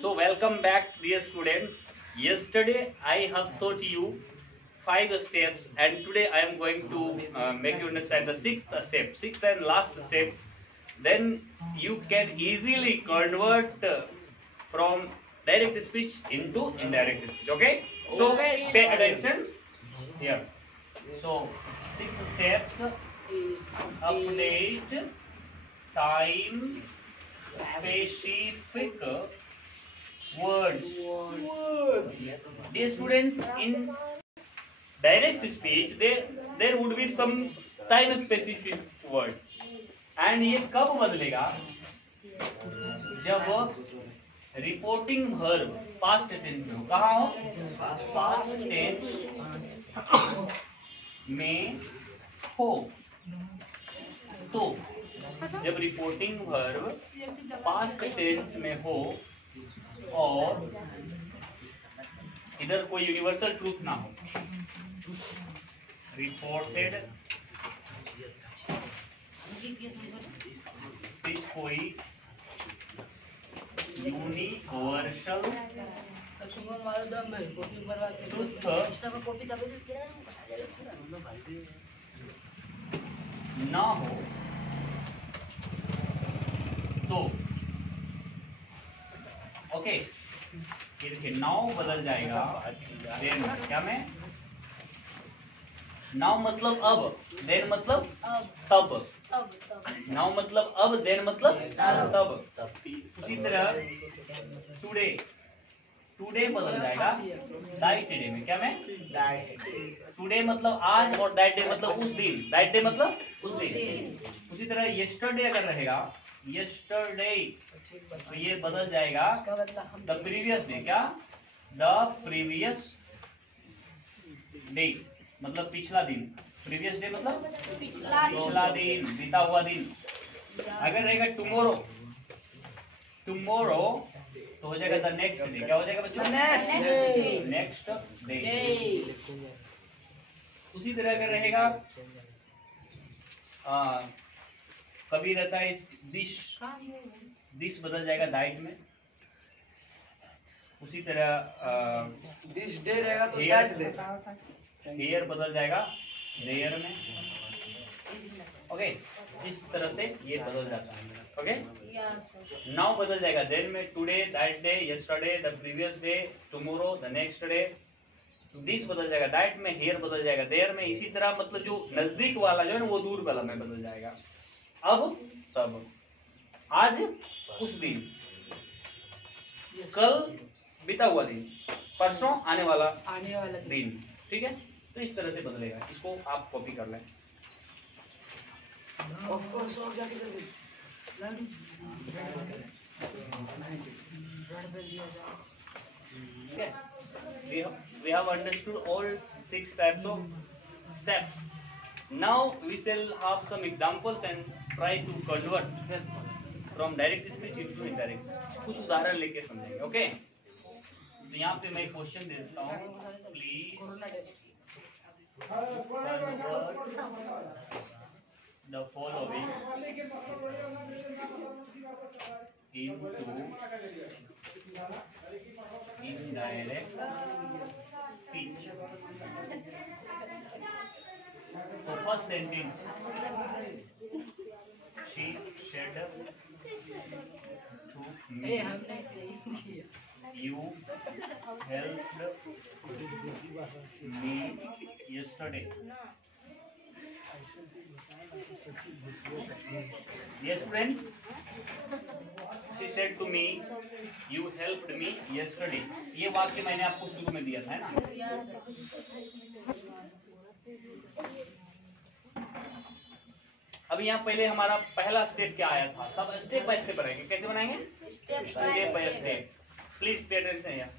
So welcome back, dear students. Yesterday I have taught you 5 steps, and today I am going to make you understand the sixth and last step. Then you can easily convert from direct speech into indirect speech. Okay? So pay attention here. So 6 steps: update, time, specific, words. Dear students, in direct speech there would be some time specific words, and ये कब बदलेगा? जब reporting verb past tense में हो। कहाँ हो? Past tense में हो। तो जब रिपोर्टिंग वर्ब पास्ट टेंस में हो और इधर कोई यूनिवर्सल ट्रूथ ना हो, रिपोर्टेड स्पीच कोई यूनिवर्सल ट्रूथ ना हो तो ओके, ये देखिए नाउ बदल जाएगा। देन क्या में नाउ मतलब अब, देन मतलब तब। नाउ मतलब अब, देन मतलब तब। उसी तरह टुडे, टुडे बदल जाएगा दैट डे में। क्या में? टुडे मतलब आज और दैट डे मतलब उस दिन। दैट डे मतलब उस दिन। उसी तरह यस्टरडे अगर रहेगा, यस्टरडे, तो ये बदल जाएगा द प्रीवियस डे। क्या? द प्रीवियस डे मतलब पिछला दिन। प्रीवियस डे मतलब पिछला दिन, बीता हुआ दिन। अगर रहेगा टुमारो, टुमारो तो हो जाएगा द नेक्स्ट डे। क्या हो जाएगा बच्चों? Next day. उसी तरह अगर रहेगा कभी रहता है दिस बदल जाएगा दैट में। उसी तरह दिस डे रहेगा तो दैट डे। हेयर बदल जाएगा देयर में। ओके, इस तरह से ये बदल जाता है। ओके, नाउ बदल जाएगा देन में, today, that day, yesterday, the previous day, tomorrow, the next day. This बदल जाएगा दैट में, हेयर बदल जाएगा देयर में। इसी तरह मतलब जो नजदीक वाला जो है ना वो दूर वाला में बदल जाएगा। अब तब, आज उस दिन, कल बीता हुआ दिन, परसों आने वाला दिन। ठीक है, तो इस तरह से बदलेगा। इसको आप कॉपी कर लें। ऑफ कोर्स और क्या करेंगे? Okay, we have understood all 6 types of steps. Now we shall have some examples and try to convert from direct speech into indirect speech. कुछ उदाहरण लेके समझेंगे। ओके, तो यहाँ पे मैं क्वेश्चन दे देता हूँ। Please the following into indirect speech. तो first sentence, she said to me, you helped me yesterday. Yes friends, she said to me, you helped me yesterday. ये वाक्य मैंने आपको शुरू में दिया था, है ना? अब यहाँ पहले हमारा पहला स्टेप क्या आया था? सब स्टेप बाय स्टेप बनाएंगे। कैसे बनाएंगे? Step by step. Please pay attention यहाँ।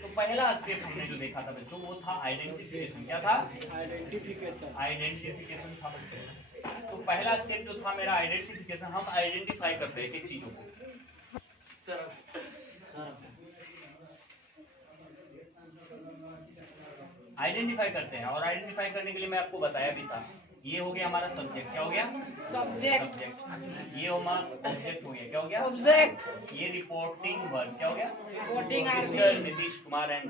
तो पहला स्टेप हमने जो देखा था बच्चों वो था आइडेंटिफिकेशन। क्या था? आइडेंटिफिकेशन था बच्चों। तो पहला स्टेप जो था मेरा आइडेंटिफिकेशन। हम आइडेंटिफाई करते हैं एक चीजों को। आइडेंटिफाई करते हैं, और आइडेंटिफाई करने के लिए मैं आपको बताया भी था ये हो गया हमारा सब्जेक्ट। क्या हो गया? सब्जेक्ट। ये हमारा ऑब्जेक्ट हो गया। क्या हो गया? ऑब्जेक्ट। ये रिपोर्टिंग वर्ब। क्या हो गया? Reporting mister Nitish Kumar and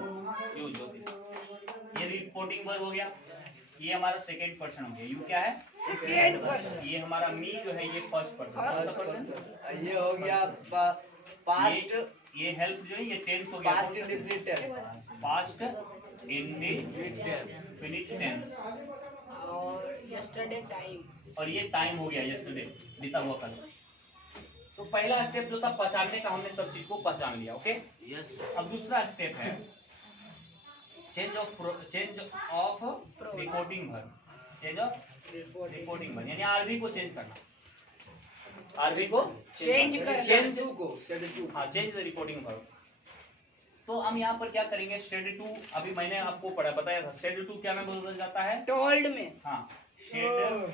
you ज्योतिष। ये रिपोर्टिंग वर्ब हो गया। ये हमारा सेकंड पर्सन हो गया। यू क्या है? Second person. ये हमारा मी जो है ये फर्स्ट पर्सन। ये हो गया पास्ट। ये हेल्प जो है ये टेंस हो गया। Past indefinite tense. Past indefinite tense. और यस्टरडे टाइम। और ये टाइम हो गया यस्टरडे, बीता हुआ कल। तो पहला स्टेप जो था पहचानने का, हमने सब चीज को पहचान लिया। Okay yes. अब दूसरा स्टेप है change of reporting verb. Change of reporting verb यानी आरवी को चेंज करना। आरवी को चेंज करना। Change schedule. हाँ, चेंज द रिपोर्टिंग वर्ब। तो हम यहाँ पर क्या करेंगे? शेड टू अभी मैंने आपको बताया था। शेड टू क्या में बदल जाता है? टोल्ड में। हाँ, शेड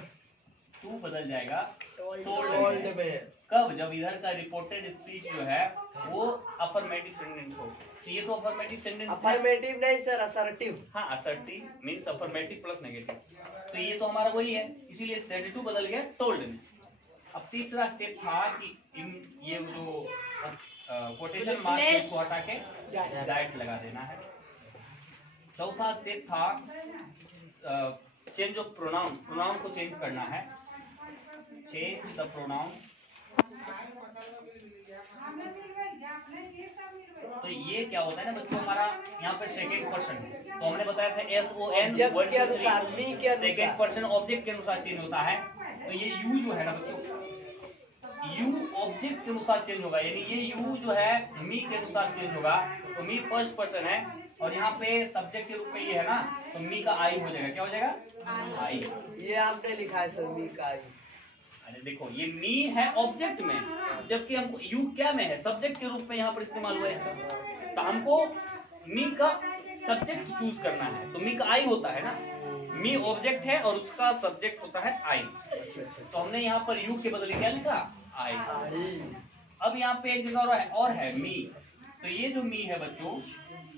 टू बदल जाएगा टोल्ड में। कब? जब इधर का रिपोर्टेड स्पीच जो है वो अफर्मेटिव सेंटेंस हो। तो ये तो अफर्मेटिव सेंटेंस। अफर्मेटिव नहीं सर, असर्टिव। हाँ, assertive means affirmative plus negative. तो ये तो हमारा वही है, इसीलिए शेड टू बदल गया टोल्ड में। अब तीसरा स्टेप था कि ये जो कोटेशन मार्क को हटा के डाइट लगा देना है। चौथा स्टेप था चेंज ऑफ प्रोनाउन। प्रोनाउन को चेंज करना है। Change the pronoun. तो ये क्या होता है ना बच्चों, हमारा यहाँ पर सेकेंड पर्सन है। तो हमने बताया था SON के अनुसार, मी के अनुसार। सेकेंड पर्सन ऑब्जेक्ट के अनुसार चेंज होता है। तो ये यू जो है ना बच्चों, यू ऑब्जेक्ट के अनुसार चेंज होगा। यानी ये यू जो है मी के अनुसार चेंज होगा। तो मी फर्स्ट पर्सन है और यहाँ पे सब्जेक्ट के रूप में ये है ना, तो मी का आई हो जाएगा। क्या हो जाएगा? आई। ये आपने लिखा है सर, मी का आई। अरे देखो, ये मी है ऑब्जेक्ट में, जबकि हमको यू क्या में है? सब्जेक्ट के रूप में यहाँ पर इस्तेमाल हुआ है इसका। तो हमको मी का सब्जेक्ट चूज करना है। तो मी का आई होता है ना, मी ऑब्जेक्ट है और उसका सब्जेक्ट होता है आई। तो हमने यहाँ पर यू के बदले क्या लिखा? आई। अब यहाँ पे एक जगह और है मी। तो ये जो मी है बच्चों,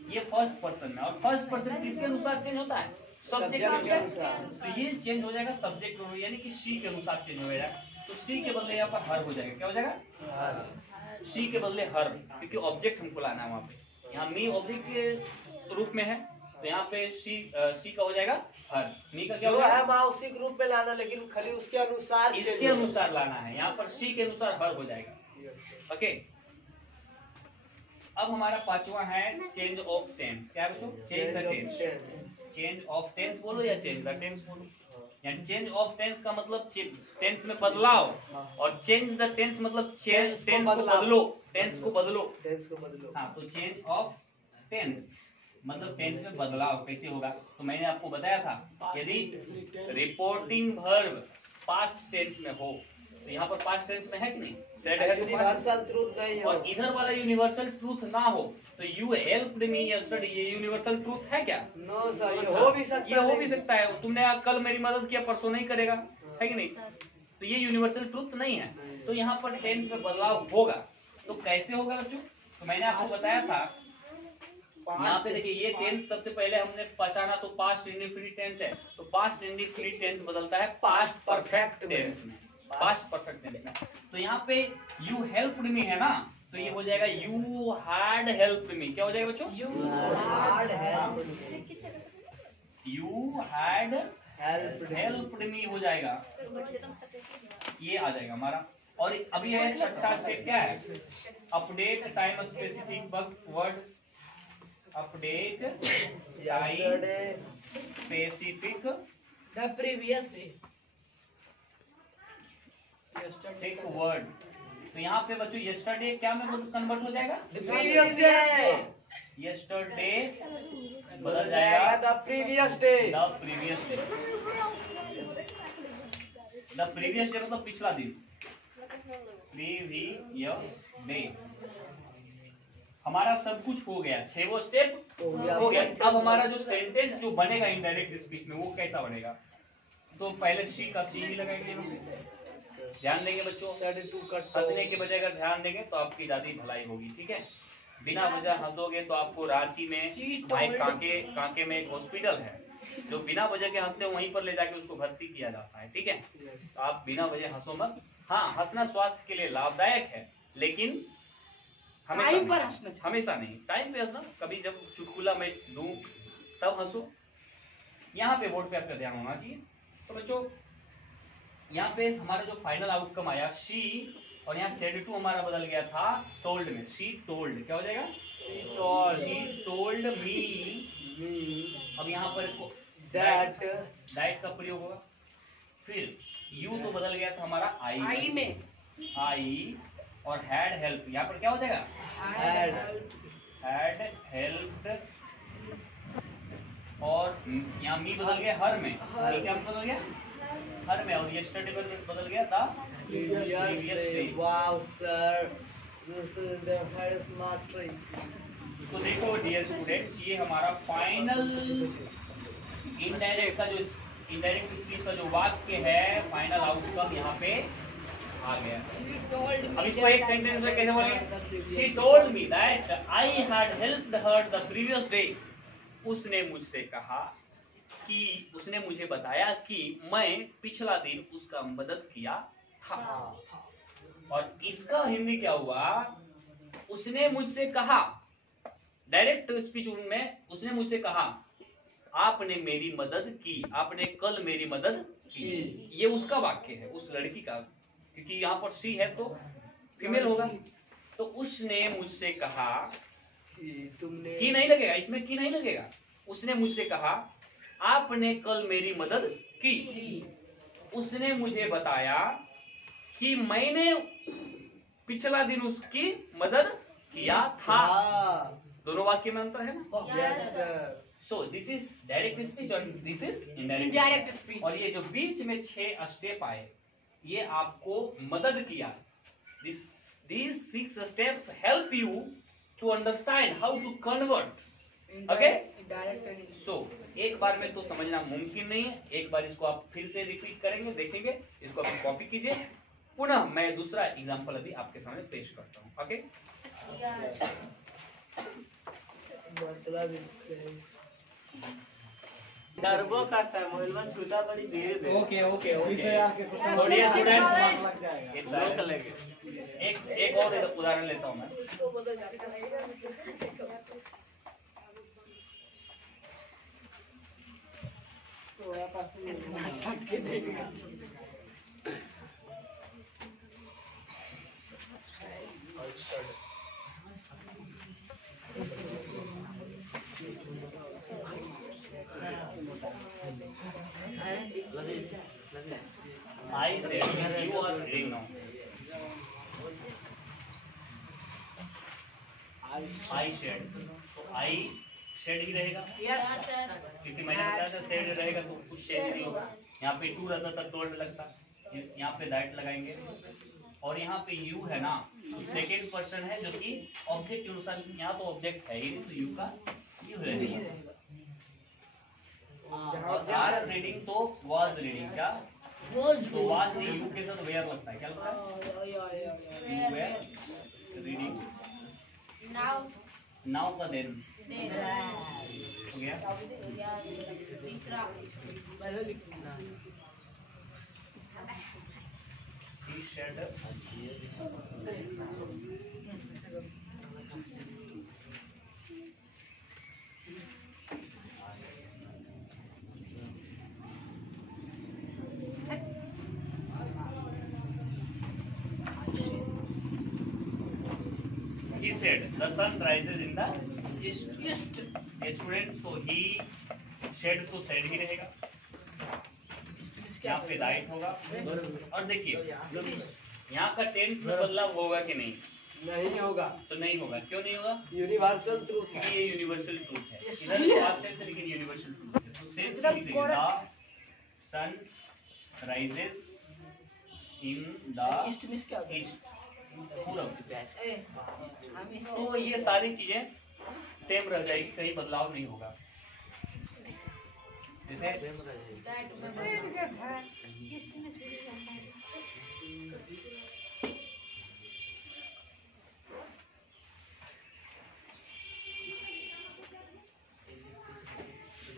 ये फर्स्ट पर्सन में, और फर्स्ट पर्सन किसके अनुसार चेंज होता है? सब्जेक्ट के अनुसार। तो ये चेंज हो जाएगा सब्जेक्ट, यानी कि शी के अनुसार चेंज हो जाएगा। तो शी के बदले यहाँ पर हर हो जाएगा। क्या हो जाएगा? शी के बदले हर, क्योंकि ऑब्जेक्ट हमको लाना है वहाँ पे। यहाँ मी ऑब्जेक्ट के रूप में है, तो यहाँ पे शी का हो जाएगा हर। मी का क्या होगा? उसी के रूप में लाना, लेकिन खाली उसके अनुसार, इसके अनुसार लाना है। यहाँ पर शी के अनुसार हर हो जाएगा। ओके, अब हमारा पांचवा है चेंज ऑफ टेंस। क्या बच्चों? Change the tense. Change of tense बोलो या चेंज द टेंस बोलो। यानी चेंज ऑफ टेंस का मतलब टेंस में बदलाव, और चेंज द टेंस मतलब टेंस को बदलो। टेंस को बदलो। हाँ, तो चेंज ऑफ टेंस मतलब टेंस में बदलाव कैसे होगा? तो मैंने आपको बताया था, यदि रिपोर्टिंग वर्ब पास्ट टेंस में हो, तो यहाँ पर पास्ट टेंस में है कि नहीं? यूनिवर्सल ट्रूथ नहीं है। और इधर वाला यूनिवर्सल ट्रूथ ना हो, तो यू हेल्प्ड मी यस्टरडे, ये यूनिवर्सल ट्रूथ है क्या? नो सर, ये हो भी सकता है। ये हो भी सकता है। तुमने कल मेरी मदद किया, परसों नहीं करेगा, है कि नहीं? तो ये यूनिवर्सल ट्रूथ नहीं है। तो यहाँ पर टेंस में बदलाव होगा। तो कैसे होगा बच्चों? तो मैंने आपको बताया था, यहाँ पे देखिए, ये टेंस सबसे पहले हमने पहचाना तो पास्ट इंडेफिनिट टेंस है। तो पास्ट इंडेफिनिट टेंस बदलता है पास्ट परफेक्ट टेंस में। पास्ट परफेक्ट टेंस में तो यहाँ पे यू हेल्प्ड मी है ना, तो ये हो जाएगा यू हैड हेल्प्ड मी। क्या हो जाएगा बच्चों? यू हैड हेल्प्ड मी हो जाएगा। ये आ जाएगा हमारा। और अभी है छठा स्टेप, क्या है? Update time specific word. Update time specific the previous day. Take word. तो यहाँ पे बच्चों यस्टरडे क्या में कन्वर्ट हो जाएगा? Previous day. यस्टरडे बदल जाएगा the previous day. The previous day. The previous day मतलब पिछला दिन। Previous day. हमारा सब कुछ हो गया, 6 स्टेप हो गया। अब हमारा जो सेंटेंस जो बनेगा इनडायरेक्ट स्पीच में, वो कैसा बनेगा? तो पहले सी का सी ही लगाएंगे। ध्यान देंगे बच्चों, हंसने के बजाय अगर ध्यान देंगे तो आपकी ज्यादा भलाई होगी। ठीक है, बिना वजह हंसोगे तो आपको रांची में भाई कांके में एक हॉस्पिटल है, जो बिना वजह के हंसते हैं वहीं पर ले जाके उसको भर्ती किया जाता है, ठीक है। तो आप बिना वजह हंसो मत। हाँ, हंसना स्वास्थ्य के लिए लाभदायक है, लेकिन हमेशा टाइम पर नहीं, हंसना चाहिए। हमेशा नहीं। टाइम पे हंसना, कभी जब चुटकुला मैं दूं तब हंसो। यहाँ पे बोर्ड पे आपका ध्यान होना चाहिए। तो बच्चों यहाँ पे हमारा जो फाइनल आउटकम आया शी, और यहाँ सेड टू हमारा बदल गया था टोल्ड में। शी टोल्ड क्या हो जाएगा? She told me. अब यहाँ पर दैट का प्रयोग होगा। फिर यू तो बदल गया था हमारा आई में आई, और हैड हेल्प यहाँ पर क्या हो जाएगा? हैड हेल्प्ड, और यहाँ मी बदल गया हर में। मी क्या बदल गया? हर में। और यस्टरडे बदल गया था previous day. Wow, sir, this is the very smart trick. तो देखो डियर स्टूडेंट्स, ये हमारा फाइनल इनडायरेक्ट स्पीच का जो वाक्य है, फाइनल आउटकम यहाँ पे आ गया। अब इसको एक सेंटेंस में कैसे बोलेंगे? She told me that I had helped her the previous day. उसने मुझसे कहा कि, उसने मुझे बताया कि मैं पिछला दिन उसका मदद किया था। और इसका हिंदी क्या हुआ? उसने मुझसे कहा, डायरेक्ट स्पीच में उसने मुझसे कहा आपने मेरी मदद की, आपने कल मेरी मदद की। ये उसका वाक्य है, उस लड़की का, क्योंकि यहाँ पर सी है तो फीमेल होगा। तो उसने मुझसे कहा तुमने की नहीं लगेगा, इसमें की नहीं लगेगा। उसने मुझसे कहा आपने कल मेरी मदद की। उसने मुझे बताया कि मैंने पिछला दिन उसकी मदद किया था। दोनों वाक्य में अंतर है ना? Yes, sir. So this is direct speech और this is indirect indirect. Speech. और ये जो बीच में 6 स्टेप आए, ये आपको मदद किया। These 6 steps help you to understand how to convert. Okay? Direct so एक बार में तो समझना मुमकिन नहीं है। एक बार इसको आप फिर से रिपीट करेंगे, देखेंगे, इसको आप कॉपी कीजिए। पुनः मैं दूसरा एग्जांपल अभी आपके सामने पेश करता हूँ। ओके? मतलब इससे टर्बो करता है, मोबाइल में छूता बड़ी धीरे धीरे। ओके ओके इसे आके कुछ थोड़ी स्टूडेंट लग जाएगा। एक और उदाहरण लेता हूँ मैं। I said you are reading now. I shed, तो I shed ही रहेगा, यस क्योंकि मैंने बताया था shed रहेगा तो कुछ shed नहीं होगा। यहाँ पे टू रहता सब टोल्ड लगता, यहाँ पे दैट लगाएंगे। और यहाँ पे यू है ना, तो सेकेंड पर्सन है जो कि ऑब्जेक्ट के अनुसार, यहाँ तो ऑब्जेक्ट है ही नहीं, तो यू का यू रहेगा। आर रीडिंग तो वाज रीडिंग, क्या तो वाज नहीं, यू के साथ वेयर लगता है, क्या लगता है? You were reading. नाउ का देन हो गया। He shed he said the sun rises in the east student, तो ही शेड तो शेड ही रहेगा, यहाँ पे राइट होगा। और देखिए यहाँ का टेंस में बदलाव होगा कि नहीं? नहीं होगा, तो नहीं होगा। क्यों नहीं होगा? यूनिवर्सल ट्रूथ क्योंकि ये यूनिवर्सल ट्रूथ है। ये इधर सही है। पास्ट टेंस है लेकिन यूनिवर्सल ट्रूथ है। तो सेम एकदम चीज लिखेंगे, the sun rises in the east miss क्या होता है? ईस्ट, पूरब। ए, हम इससे तो ये सारी चीजें सेम रह जाएगी, कहीं बदलाव नहीं होगा। जैसे ईस्ट मिस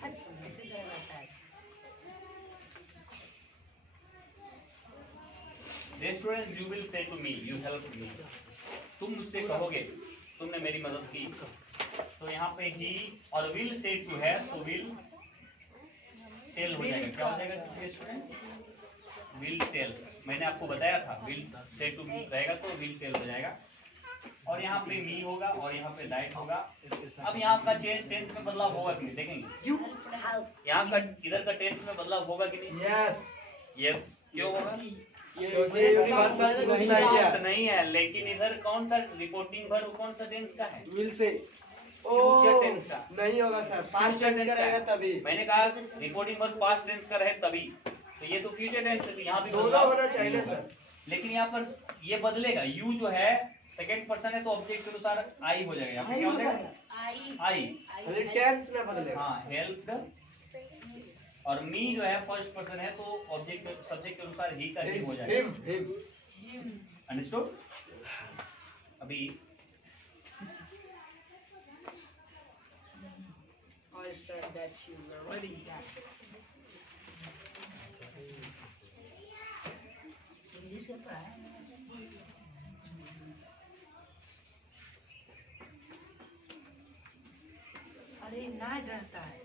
अच्छा student you will say to me you help me, तुम मुझसे कहोगे तुमने मेरी मदद की। तो यहाँ पे ही और विल से टू है तो विल टेल हो जाएगा। क्या हो जाएगा स्टूडेंट? Will tell. मैंने आपको बताया था विल से टू रहेगा तो विल टेल हो जाएगा। और यहाँ पे मी होगा और यहाँ पे दैट होगा। अब यहाँ का टेंस में बदलाव होगा कि नहीं देखेंगे। यहाँ का इधर का टेंस में बदलाव होगा कि नहीं? Yes yes. क्यों होगा? क्योंकि यूनिवर्सल रूल नहीं है, लेकिन इधर कौन सा रिपोर्टिंग वर्ब कौन सा टेंस का है? विल से फ्यूचर टेंस का। नहीं होगा सर, पास्ट टेंस का रहेगा तभी। मैंने कहा रिपोर्टिंग वर्ब पास्ट टेंस का रहे तभी, तो ये तो फ्यूचर टेंस है, तो यहाँ भी दोनों बदलाव होना चाहिए नहीं ना होगा। सर। लेकिन यहाँ पर ये बदलेगा। यू जो है सेकंड पर्सन है तो ऑब्जेक्ट के अनुसार आई हो जाएगा। यहाँ पे क्या हो जाएगा? आई। मतलब टेंस ना बदलेगा। हाँ हेल्प्ड। और मी जो है फर्स्ट पर्सन है तो ऑब्जेक्ट सब्जेक्ट के अनुसार ही का ही हो जाएगा। Him understood? अभी I said that you already done. English apa? अरे ना डरता है।